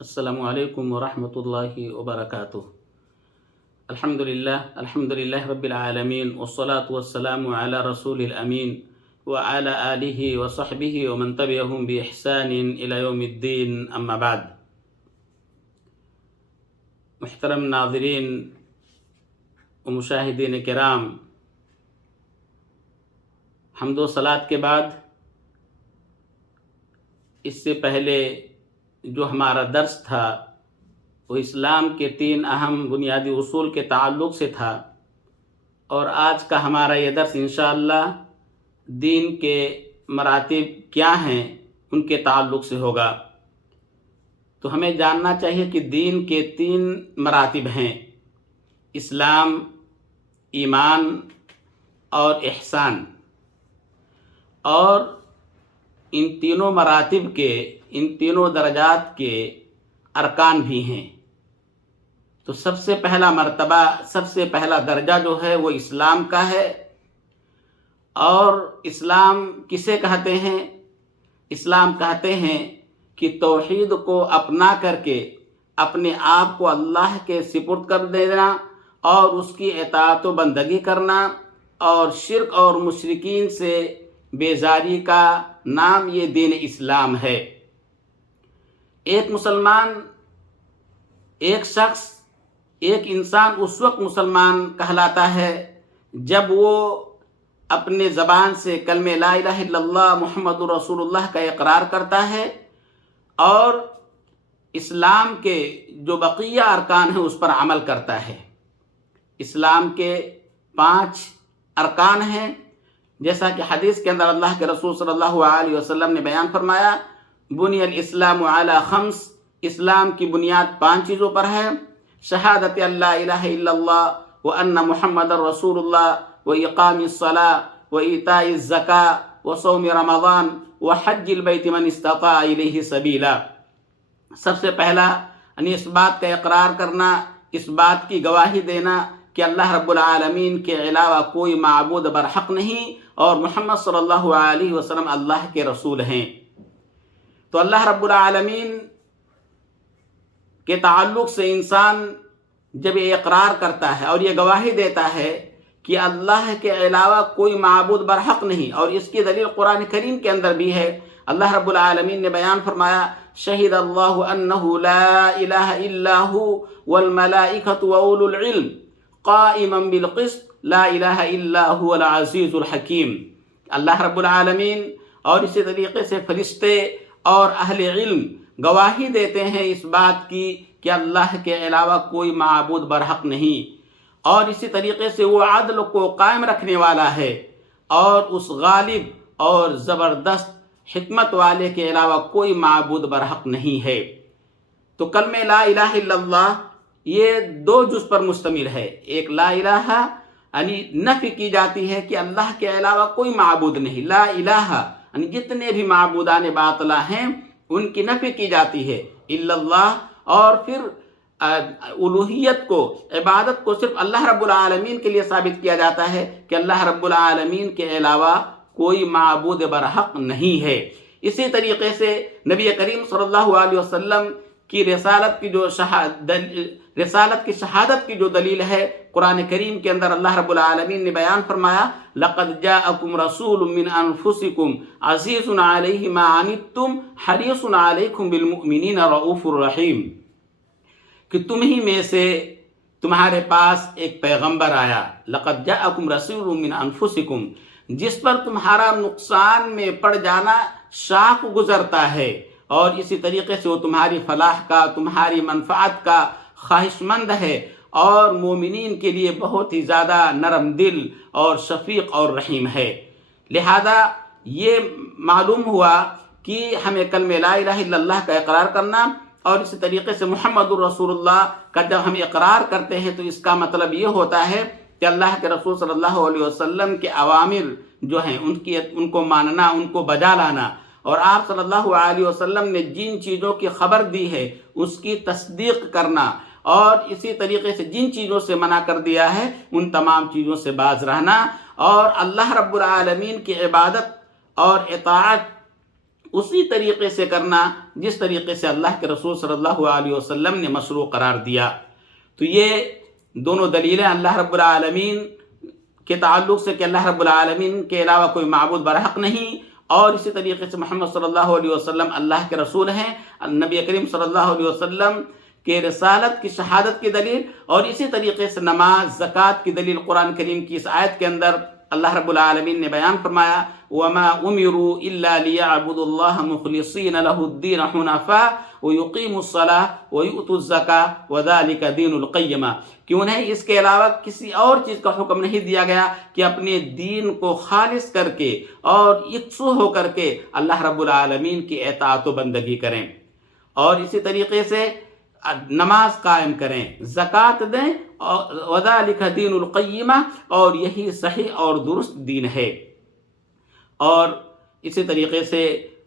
السلام علیکم ورحمۃ اللہ وبرکاتہ۔ الحمدللہ رب العالمین والصلاة والسلام علی رسول الامین وعلی آلہ وصحبہ ومن تبعہم بإحسان الی یوم الدین، اما بعد۔ محترم ناظرین و مشاہدین کرام، حمد و صلوات کے بعد اس سے پہلے جو ہمارا درس تھا وہ اسلام کے 3 اہم بنیادی اصول کے تعلق سے تھا، اور آج کا ہمارا یہ درس انشاءاللہ دین کے مراتب کیا ہیں ان کے تعلق سے ہوگا۔ تو ہمیں جاننا چاہیے کہ دین کے 3 مراتب ہیں: اسلام، ایمان اور احسان، اور ان تینوں مراتب کے، ان تینوں درجات کے ارکان بھی ہیں۔ تو سب سے پہلا مرتبہ، سب سے پہلا درجہ جو ہے وہ اسلام کا ہے۔ اور اسلام کسے کہتے ہیں؟ اسلام کہتے ہیں کہ توحید کو اپنا کر کے اپنے آپ کو اللہ کے سپرد کر دینا اور اس کی اطاعت و بندگی کرنا، اور شرک اور مشرکین سے بیزاری کا نام یہ دین اسلام ہے۔ ایک مسلمان، ایک شخص، ایک انسان اس وقت مسلمان کہلاتا ہے جب وہ اپنے زبان سے کلمہ لا الہ الا اللہ محمد رسول اللہ کا اقرار کرتا ہے، اور اسلام کے جو بقیہ ارکان ہیں اس پر عمل کرتا ہے۔ اسلام کے 5 ارکان ہیں، جیسا کہ حدیث کے اندر اللہ کے رسول صلی اللہ علیہ وسلم نے بیان فرمایا: بنی الاسلام علی 5، اسلام کی بنیاد 5 چیزوں پر ہے: شہادت اللہ الہ الا اللہ وان محمد رسول اللہ واقام الصلاۃ وایتاء الزکاۃ وصوم رمضان وحج البیت من استطاع الیہ سبیلا۔ سب سے پہلا یعنی اس بات کا اقرار کرنا، اس بات کی گواہی دینا کہ اللہ رب العالمین کے علاوہ کوئی معبود برحق نہیں، اور محمد صلی اللہ علیہ وسلم اللہ کے رسول ہیں۔ تو اللہ رب العالمین کے تعلق سے انسان جب یہ اقرار کرتا ہے اور یہ گواہی دیتا ہے کہ اللہ کے علاوہ کوئی معبود برحق نہیں، اور اس کی دلیل قرآن کریم کے اندر بھی ہے۔ اللہ رب العالمین نے بیان فرمایا: شہد اللہ انہ لا الہ الا ہو والملائکۃ واولو العلم قائما بالقسط لا الہ الا هو العزیز الحکیم۔ اللہ رب العالمین اور اسی طریقے سے فرشتے اور اہل علم گواہی دیتے ہیں اس بات کی کہ اللہ کے علاوہ کوئی معبود برحق نہیں، اور اسی طریقے سے وہ عدل کو قائم رکھنے والا ہے، اور اس غالب اور زبردست حکمت والے کے علاوہ کوئی معبود برحق نہیں ہے۔ تو کلمہ لا الہ الا اللہ یہ 2 جز پر مشتمل ہے۔ ایک لا الہ یعنی نفی کی جاتی ہے کہ اللہ کے علاوہ کوئی معبود نہیں، لا الہ یعنی جتنے بھی معبودان باطلہ ہیں ان کی نفی کی جاتی ہے، الا اللہ، اور پھر الوہیت کو، عبادت کو صرف اللہ رب العالمین کے لیے ثابت کیا جاتا ہے کہ اللہ رب العالمین کے علاوہ کوئی معبود برحق نہیں ہے۔ اسی طریقے سے نبی کریم صلی اللہ علیہ وسلم کی رسالت کی شہادت کی جو دلیل ہے، قرآن کریم کے اندر اللہ رب العالمین نے بیان فرمایا: لقد جاءکم رسول من انفسکم عزیز علیہ ما عنتم حریص علیکم بالمؤمنین رؤوف الرحیم، کہ تم ہی میں سے تمہارے پاس ایک پیغمبر آیا، لقد جاءکم رسول من انفسکم، جس پر تمہارا نقصان میں پڑ جانا شاق گزرتا ہے، اور اسی طریقے سے وہ تمہاری فلاح کا، تمہاری منفعت کا خواہش مند ہے، اور مومنین کے لیے بہت ہی زیادہ نرم دل اور شفیق اور رحیم ہے۔ لہذا یہ معلوم ہوا کہ ہمیں کلمہ لا الہ الا اللہ کا اقرار کرنا، اور اسی طریقے سے محمد الرسول اللہ کا جب ہم اقرار کرتے ہیں تو اس کا مطلب یہ ہوتا ہے کہ اللہ کے رسول صلی اللہ علیہ وسلم کے اوامر جو ہیں ان کو ماننا، ان کو بجا لانا، اور آپ صلی اللہ علیہ وسلم نے جن چیزوں کی خبر دی ہے اس کی تصدیق کرنا، اور اسی طریقے سے جن چیزوں سے منع کر دیا ہے ان تمام چیزوں سے باز رہنا، اور اللہ رب العالمین کی عبادت اور اطاعت اسی طریقے سے کرنا جس طریقے سے اللہ کے رسول صلی اللہ علیہ وسلم نے مشروع قرار دیا۔ تو یہ دونوں دلیلیں اللہ رب العالمین کے تعلق سے کہ اللہ رب العالمین کے علاوہ کوئی معبود برحق نہیں، اور اسی طریقے سے محمد صلی اللہ علیہ وسلم اللہ کے رسول ہیں، نبی کریم صلی اللہ علیہ وسلم کے رسالت کی شہادت کی دلیل، اور اسی طریقے سے نماز، زکوٰۃ کی دلیل قرآن کریم کی اس آیت کے اندر اللہ رب العالمین نے بیان فرمایا وَمَا أُمِرُوا إِلَّا لِيَعْبُدُوا اللَّهَ مُخْلِصِينَ لَهُ الدِّينَ حُنَفَاءَ وَيُقِيمُوا الصَّلَاةَ وَيُؤْتُوا الزَّكَاةَ وَذَلِكَ دِينُ الْقَيِّمَةِ، کہ انہیں اس کے علاوہ کسی اور چیز کا حکم نہیں دیا گیا کہ اپنے دین کو خالص کر کے اور یکسو ہو کر کے اللہ رب العالمین کی اطاعت و بندگی کریں، اور اسی طریقے سے نماز قائم کریں، زکوٰۃ دیں، وَذَلِكَ دِينُ الْقَيِّمَةِ، اور یہی صحیح اور درست دین ہے۔ اور اسی طریقے سے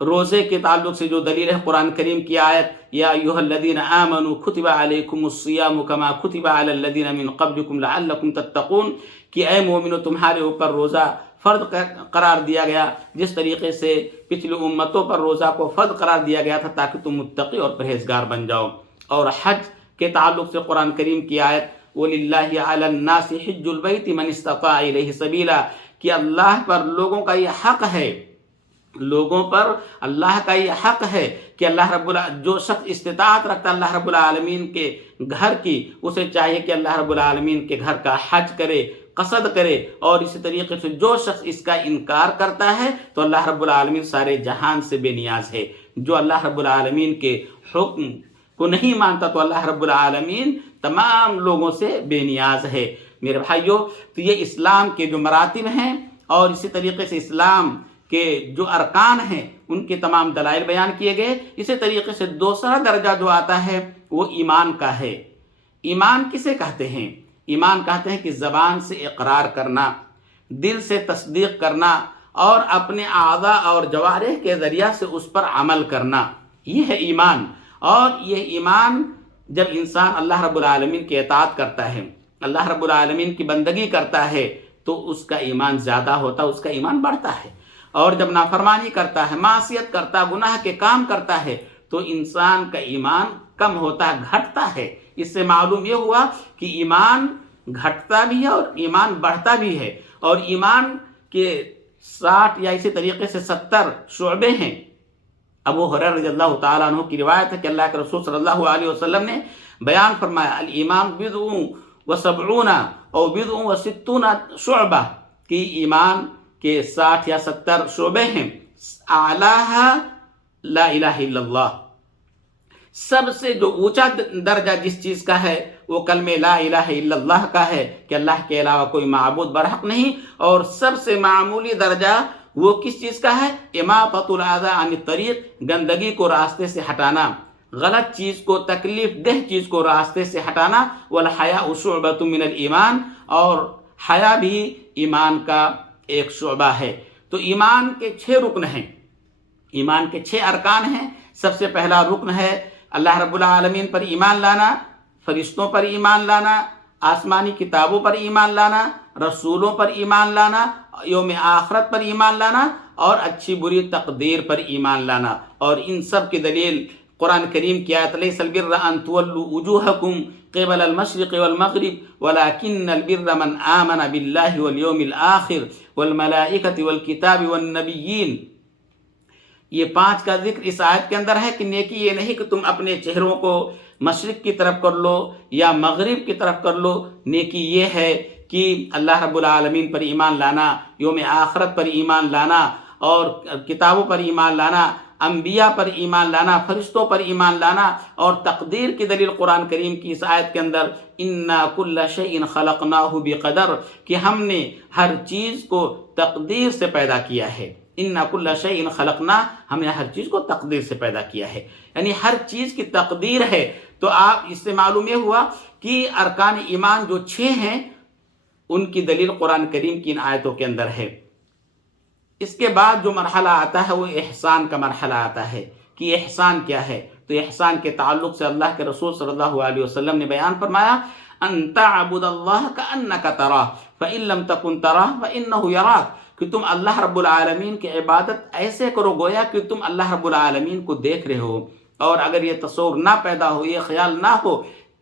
روزے کے تعلق سے جو دلیل ہے قرآن کریم کی آیت یا ایھا الذین آمنوا کتب علیکم الصیام کما کتب علی الذین من قبلکم لعلکم تتقون، کہ اے مومنو تمہارے اوپر روزہ فرض قرار دیا گیا جس طریقے سے پچھلی امتوں پر روزہ کو فرض قرار دیا گیا تھا تاکہ تم متقی اور پرہیزگار بن جاؤ۔ اور حج کے تعلق سے قرآن کریم کی آیت وَلِلَّهِ عَلَى النَّاسِ حِجُّ الْبَيْتِ مَنِ اسْتَطَاعَ إِلَيْهِ سَبِيلًا، کہ اللہ پر لوگوں کا یہ حق ہے، لوگوں پر اللہ کا یہ حق ہے کہ جو شخص استطاعت رکھتا ہے اللہ رب العالمین کے گھر کی، اسے چاہیے کہ اللہ رب العالمین کے گھر کا حج کرے، قصد کرے، اور اسی طریقے سے جو شخص اس کا انکار کرتا ہے تو اللہ رب العالمین سارے جہان سے بے نیاز ہے۔ جو اللہ رب العالمین کے حکم کو نہیں مانتا تو اللہ رب العالمین تمام لوگوں سے بے نیاز ہے۔ میرے بھائیوں، تو یہ اسلام کے جو مراتب ہیں اور اسی طریقے سے اسلام کے جو ارکان ہیں ان کے تمام دلائل بیان کیے گئے۔ اسی طریقے سے دوسرا درجہ جو آتا ہے وہ ایمان کا ہے۔ ایمان کسے کہتے ہیں؟ ایمان کہتے ہیں کہ زبان سے اقرار کرنا، دل سے تصدیق کرنا، اور اپنے اعضاء اور جوارح کے ذریعہ سے اس پر عمل کرنا، یہ ہے ایمان۔ اور یہ ایمان جب انسان اللہ رب العالمین کی اطاعت کرتا ہے، اللہ رب العالمین کی بندگی کرتا ہے تو اس کا ایمان زیادہ ہوتا ہے، اس کا ایمان بڑھتا ہے۔ اور جب نافرمانی کرتا ہے، معصیت کرتا ہے، گناہ کے کام کرتا ہے تو انسان کا ایمان کم ہوتا ہے، گھٹتا ہے۔ اس سے معلوم یہ ہوا کہ ایمان گھٹتا بھی ہے اور ایمان بڑھتا بھی ہے، اور ایمان کے 60 یا اسی طریقے سے 70 شعبے ہیں۔ ابو ہریرہ رضی اللہ تعالیٰ عنہ کی روایت ہے کہ اللہ کے رسول صلی اللہ علیہ وسلم نے بیان فرمایا الایمان بضع و70 او بضع و60 شعبہ، کہ ایمان کے 60 یا 70 شعبے ہیں۔ اعلیٰ لا الہ الا اللہ، سب سے جو اونچا درجہ جس چیز کا ہے وہ کلمہ لا الہ الا اللہ کا ہے کہ اللہ کے علاوہ کوئی معبود برحق نہیں، اور سب سے معمولی درجہ وہ کس چیز کا ہے؟ اماطۃ الاذی عن الطریق، گندگی کو راستے سے ہٹانا، غلط چیز کو، تکلیف دہ چیز کو راستے سے ہٹانا۔ والحیاء شعبۃ من الایمان، اور حیا بھی ایمان کا ایک شعبہ ہے۔ تو ایمان کے 6 رکن ہیں، ایمان کے 6 ارکان ہیں۔ سب سے پہلا رکن ہے اللہ رب العالمین پر ایمان لانا، فرشتوں پر ایمان لانا، آسمانی کتابوں پر ایمان لانا، رسولوں پر ایمان لانا، یوم آخرت پر ایمان لانا، اور اچھی بری تقدیر پر ایمان لانا۔ اور ان سب کی دلیل قرآن کریم کی آیت لیس البر ان تولوا وجوہکم قبل المشرق والمغرب ولکن البر من آمن باللہ والیوم الآخر والملائکۃ والکتاب والنبیین۔ یہ 5 کا ذکر اس آیت کے اندر ہے کہ نیکی یہ نہیں کہ تم اپنے چہروں کو مشرق کی طرف کر لو یا مغرب کی طرف کر لو، نیکی یہ ہے کہ اللہ رب العالمین پر ایمان لانا، یوم آخرت پر ایمان لانا، اور کتابوں پر ایمان لانا، انبیاء پر ایمان لانا، فرشتوں پر ایمان لانا۔ اور تقدیر کی دلیل قرآن کریم کی اس آیت کے اندر اِنَّا كُلَّ شَيْءٍ خَلَقْنَاهُ بِقَدَرٍ، کہ ہم نے ہر چیز کو تقدیر سے پیدا کیا ہے۔ اِنَّا كُلَّ شَيْءٍ خَلَقْنَاهُ، ہم نے ہر چیز کو تقدیر سے پیدا کیا ہے، یعنی ہر چیز کی تقدیر ہے۔ تو آپ اس سے معلوم یہ ہوا کہ ارکان ایمان جو 6 ہیں ان کی دلیل قرآن کریم کی ان آیتوں کے اندر ہے۔ اس کے بعد جو مرحلہ آتا ہے وہ احسان کا مرحلہ آتا ہے کہ احسان کیا ہے۔ تو احسان کے تعلق سے اللہ کے رسول صلی اللہ علیہ وسلم نے بیان فرمایا ان تعبد اللہ کأنک تراہ فإن لم تکن تراہ فإنہ یراک، کہ کہ تم اللہ رب العالمین کی عبادت ایسے کرو گویا کہ تم اللہ رب العالمین کو دیکھ رہے ہو، اور اگر یہ تصور نہ پیدا ہو، یہ خیال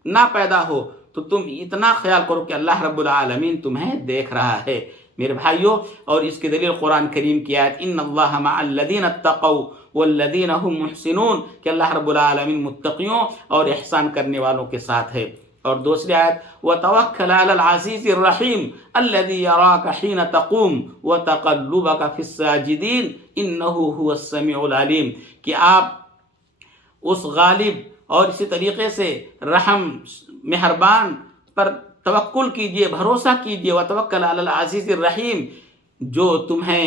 نہ پیدا ہو، تو تم اتنا خیال کرو کہ اللہ رب العالمین تمہیں دیکھ رہا ہے۔ میرے بھائیوں، اور اس کی دلیل قرآن کریم کی آیت ان اللہ مع الذین اتقوا والذین هم محسنون، کہ اللہ رب العالمین متقیوں اور احسان کرنے والوں کے ساتھ ہے۔ اور دوسری آیت وَتَوَكَّلْ عَلَى الْعَزِيزِ الرَّحِيمِ الَّذِي يَرَاكَ حِينَ تَقُومُ وَتَقَلُّبَكَ فِي السَّاجِدِينَ إِنَّهُ هُوَ السَّمِيعُ الْعَلِيمُ، کہ آپ اس غالب اور اسی طریقے سے رحم مہربان پر توکل کیجئے، بھروسہ کیجئے، وَتَوَكَّلْ عَلَى الْعَزِيزِ الرَّحِيمِ، جو تمہیں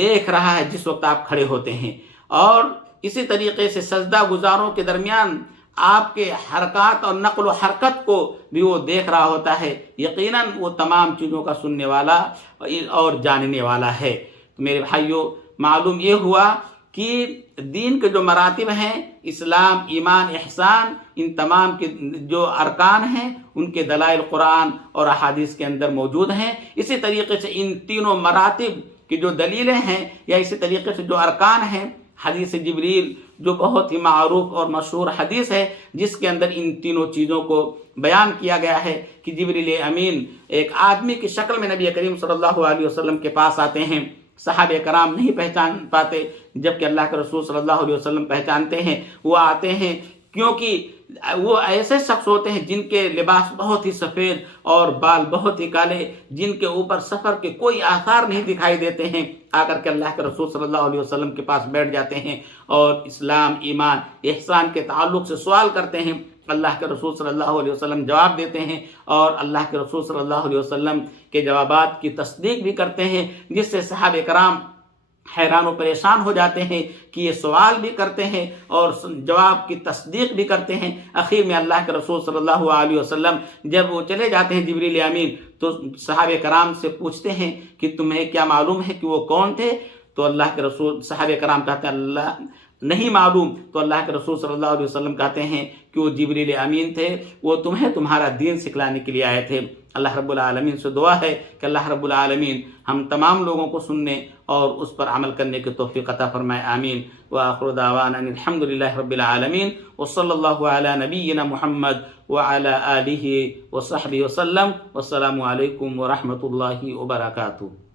دیکھ رہا ہے جس وقت آپ کھڑے ہوتے ہیں، اور اسی طریقے سے سجدہ گزاروں کے درمیان آپ کے حرکات اور نقل و حرکت کو بھی وہ دیکھ رہا ہوتا ہے، یقیناً وہ تمام چیزوں کا سننے والا اور جاننے والا ہے۔ تو میرے بھائیوں، معلوم یہ ہوا کہ دین کے جو مراتب ہیں، اسلام، ایمان، احسان، ان تمام کے جو ارکان ہیں ان کے دلائل قرآن اور احادیث کے اندر موجود ہیں۔ اسی طریقے سے ان تینوں مراتب کی جو دلیلیں ہیں یا اسی طریقے سے جو ارکان ہیں، حدیث جبریل جو بہت ہی معروف اور مشہور حدیث ہے، جس کے اندر ان تینوں چیزوں کو بیان کیا گیا ہے کہ جبریل امین ایک آدمی کی شکل میں نبی کریم صلی اللہ علیہ وسلم کے پاس آتے ہیں، صحابہ کرام نہیں پہچان پاتے، جبکہ اللہ کے رسول صلی اللہ علیہ وسلم پہچانتے ہیں۔ وہ آتے ہیں کیونکہ وہ ایسے شخص ہوتے ہیں جن کے لباس بہت ہی سفید اور بال بہت ہی کالے، جن کے اوپر سفر کے کوئی آثار نہیں دکھائی دیتے ہیں، آ کر کے اللہ کے رسول صلی اللہ علیہ وسلم کے پاس بیٹھ جاتے ہیں اور اسلام، ایمان، احسان کے تعلق سے سوال کرتے ہیں۔ اللہ کے رسول صلی اللہ علیہ وسلم جواب دیتے ہیں، اور اللہ کے رسول صلی اللہ علیہ وسلم کے جوابات کی تصدیق بھی کرتے ہیں، جس سے صحابہ کرام حیران و پریشان ہو جاتے ہیں کہ یہ سوال بھی کرتے ہیں اور جواب کی تصدیق بھی کرتے ہیں۔ آخر میں اللہ کے رسول صلی اللہ علیہ وسلم جب وہ چلے جاتے ہیں جبریل امین، تو صحابہ کرام سے پوچھتے ہیں کہ تمہیں کیا معلوم ہے کہ وہ کون تھے؟ تو اللہ کے رسول، صحابہ کرام کہتے ہیں اللہ نہیں معلوم۔ تو اللہ کے رسول صلی اللہ علیہ وسلم کہتے ہیں کہ وہ جبریل امین تھے، وہ تمہیں تمہارا دین سکھلانے کے لیے آئے تھے۔ اللہ رب العالمین سے دعا ہے کہ اللہ رب العالمین ہم تمام لوگوں کو سننے اور اس پر عمل کرنے کی توفیق عطا فرمائے، آمین۔ وآخر دعوانا الحمد للہ رب العالمین، وصلی اللہ علی نبینا محمد وعلی آلہ وصحبہ وسلم، والسلام علیکم ورحمۃ اللہ وبرکاتہ۔